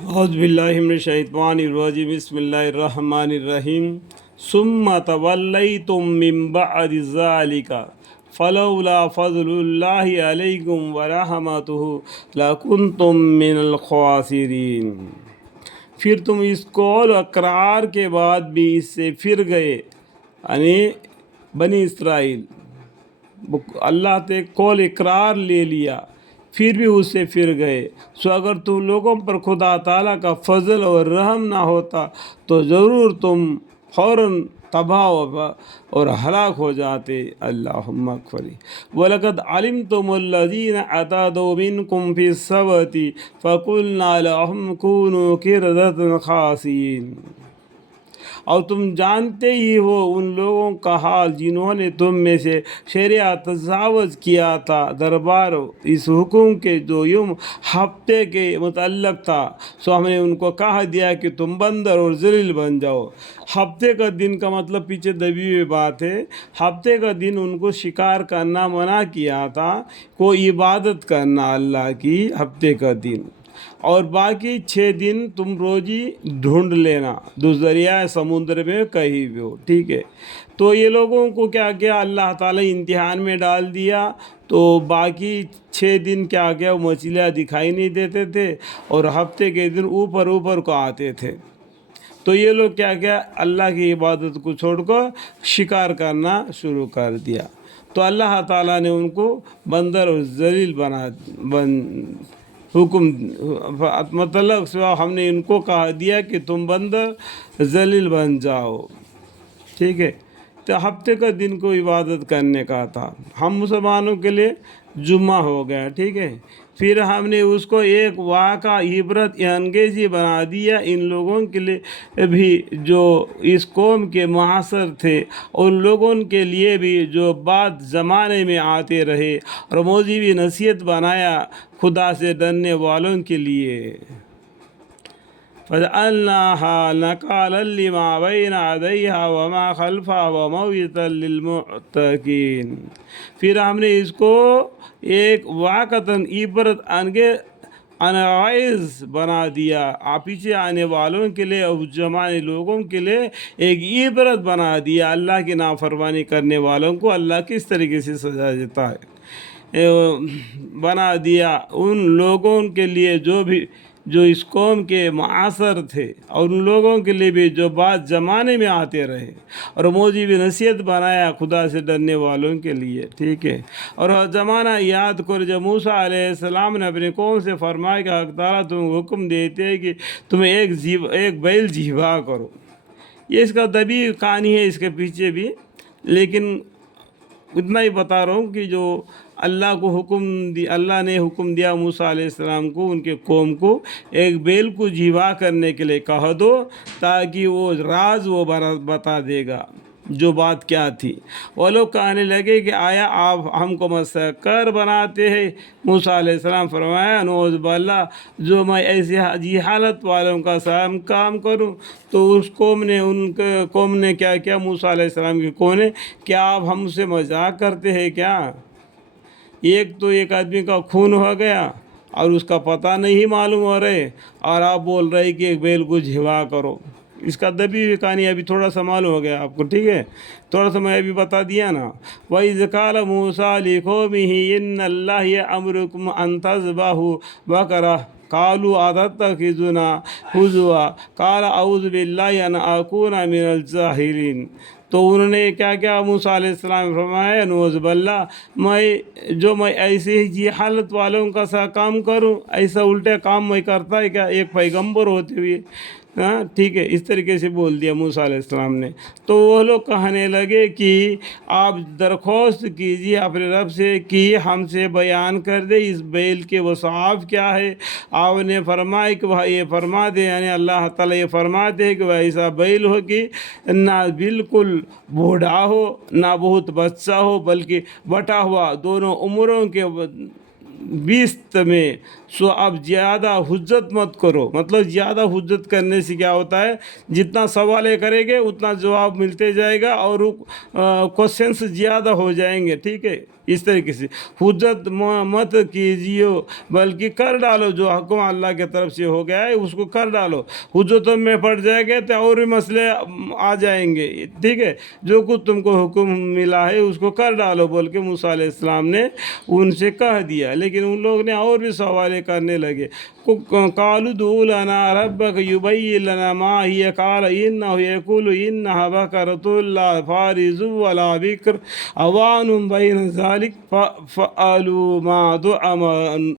اعوذ باللہ من الشیطان الرجیم بسم اللہ الرحمن الرحیم ثم تولیتم من بعد ذلک فلولا فضل اللہ علیکم ورحمتہ لکنتم من الخاسرین۔ پھر تم اس قول اقرار کے بعد بھی اس سے پھر گئے، یعنی بنی اسرائیل اللہ تے قول اقرار لے لیا پھر بھی اس سے پھر گئے، سو اگر تم لوگوں پر خدا تعالیٰ کا فضل اور رحم نہ ہوتا تو ضرور تم فوراً تباہ اور ہلاک ہو جاتے۔ اللہم اغفر وَلَقَدْ عَلِمْتُمُ الَّذِينَ اعْتَدَوْا مِنْكُمْ فِي السَّبْتِ فَقُلْنَا لَهُمْ كُونُوا قِرَدَةً خَاسِئِينَ۔ اور تم جانتے ہی ہو ان لوگوں کا حال جنہوں نے تم میں سے شریعت تجاوز کیا تھا دربار اس حکم کے جو یوم ہفتے کے متعلق تھا، سو ہم نے ان کو کہہ دیا کہ تم بندر اور ذلیل بن جاؤ۔ ہفتے کا دن کا مطلب پیچھے دبی ہوئی بات ہے۔ ہفتے کا دن ان کو شکار کرنا منع کیا تھا، کوئی عبادت کرنا اللہ کی ہفتے کا دن، اور باقی 6 دن تم روزی ڈھونڈ لینا دریائے سمندر میں کہیں بھی ہو، ٹھیک ہے۔ تو یہ لوگوں کو کیا کیا اللہ تعالیٰ امتحان میں ڈال دیا، تو باقی 6 دن کیا کیا وہ مچھلیاں دکھائی نہیں دیتے تھے اور ہفتے کے دن اوپر کو آتے تھے۔ تو یہ لوگ کیا کیا اللہ کی عبادت کو چھوڑ کر شکار کرنا شروع کر دیا، تو اللہ تعالیٰ نے ان کو بندر اور ذلیل حکم مطلب ہم نے ان کو کہا دیا کہ تم بندر ذلیل بن جاؤ، ٹھیک ہے۔ تو ہفتے کا دن کو عبادت کرنے کا تھا، ہم مسلمانوں کے لیے جمعہ ہو گیا، ٹھیک ہے۔ پھر ہم نے اس کو ایک واقعہ عبرت انگیزی بنا دیا ان لوگوں کے لیے بھی جو اس قوم کے معاصر تھے، اور ان لوگوں کے لیے بھی جو بعد زمانے میں آتے رہے، اور موجبی نصیحت بنایا خدا سے ڈرنے والوں کے لیے۔ فَجَعَلْنَاهَا نَكَالًا لِمَا بَيْنَ يَدَيْهَا وَمَا خَلْفَهَا وَمَوْعِظَةً لِلْمُتَّقِينَ۔ پھر ہم نے اس کو ایک واقعتاً عبرت انگیز بنا دیا، پیچھے آنے والوں کے لیے اور زمانے لوگوں کے لیے ایک عبرت بنا دیا۔ اللہ کی نافرمانی کرنے والوں کو اللہ کس طریقے سے سزا دیتا ہے بنا دیا، ان لوگوں کے لیے جو اس قوم کے معاصر تھے، اور ان لوگوں کے لیے بھی جو بعد زمانے میں آتے رہے، اور موجب نصیحت بنایا خدا سے ڈرنے والوں کے لیے، ٹھیک ہے۔ اور زمانہ یاد کر جب موسیٰ علیہ السلام نے اپنے قوم سے فرمایا کہ حق تعالیٰ تم حکم دیتے ہیں کہ تم ایک بیل ذبح کرو۔ یہ اس کا دبی کہانی ہے اس کے پیچھے بھی، لیکن اتنا ہی بتا رہا ہوں کہ جو اللہ نے حکم دیا موسیٰ علیہ السلام کو ان کے قوم کو ایک بیل کو ذبح کرنے کے لیے کہہ دو، تاکہ وہ راز وہ بتا دے گا جو بات کیا تھی۔ وہ لوگ کہنے لگے کہ آیا آپ ہم کو مسحور بناتے ہیں؟ موسیٰ علیہ السلام فرمایا نعوذ باللہ، جو میں ایسی جہالت والوں کا کام کروں۔ تو اس قوم نے کیا کیا، موسیٰ علیہ السلام کی قوم نے، کیا آپ ہم سے مذاق کرتے ہیں کیا؟ ایک آدمی کا خون ہو گیا اور اس کا پتہ نہیں معلوم ہو رہے، اور آپ بول رہے کہ ایک بیل کو ذبح کرو۔ اس کا دبی ہوئی کہانی ابھی تھوڑا سا معلوم ہو گیا آپ کو، ٹھیک ہے، تھوڑا سا میں ابھی بتا دیا نا۔ وَإِذْ قَالَ مُوسَىٰ لِقَوْمِهِ إِنَّ اللَّهَ يَأْمُرُكُمْ أَن تَذْبَحُوا بَقَرَةً قَالُوا أَتَتَّخِذُنَا هُزُوًا قَالَ أَعُوذُ بِاللَّهِ أَنْ أَكُونَ مِنَ الْجَاهِلِينَ۔ تو انہوں نے کیا کیا، موسیٰ علیہ السلام نے فرمایا نعوذ باللہ، میں ایسے ہی جہالت والوں کا سا کام کروں، ایسا الٹا کام میں کرتا ہے کیا ایک پیغمبر ہوتے ہوئے؟ ٹھیک ہے، اس طریقے سے بول دیا موسیٰ علیہ السلام نے۔ تو وہ لوگ کہنے لگے کہ آپ درخواست کیجیے اپنے رب سے کہ ہم سے بیان کر دے اس بیل کے وصاف کیا ہے۔ آپ نے فرمایا کہ وہ یہ فرما دے، یعنی اللہ تعالیٰ یہ فرما دے کہ وہ ایسا بیل ہو کہ نہ بالکل بوڑھا ہو نہ بہت بچہ ہو، بلکہ بٹا ہوا دونوں عمروں کے بیست میں۔ سو اب زیادہ حجت مت کرو، مطلب زیادہ حجت کرنے سے کیا ہوتا ہے، جتنا سوالیں کریں گے اتنا جواب ملتے جائے گا اور کوشچنس زیادہ ہو جائیں گے، ٹھیک ہے۔ اس طریقے سے حجت مت کیجیے بلکہ کر ڈالو، جو حکم اللہ کی طرف سے ہو گیا ہے اس کو کر ڈالو، حجتوں میں پڑ جائے گے تو اور بھی مسئلے آ جائیں گے، ٹھیک ہے، جو کچھ تم کو حکم ملا ہے اس کو کر ڈالو بول کے موسیٰ علیہ السلام نے ان سے کہہ دیا، لیکن ان لوگ نے اور بھی سوالے کرنے لگے۔ قالوا ادع لنا ربك يبين لنا ما هي قال انه يقول انها بقرة لا فارض ولا بكر عوان بين ذلك فافعلوا ما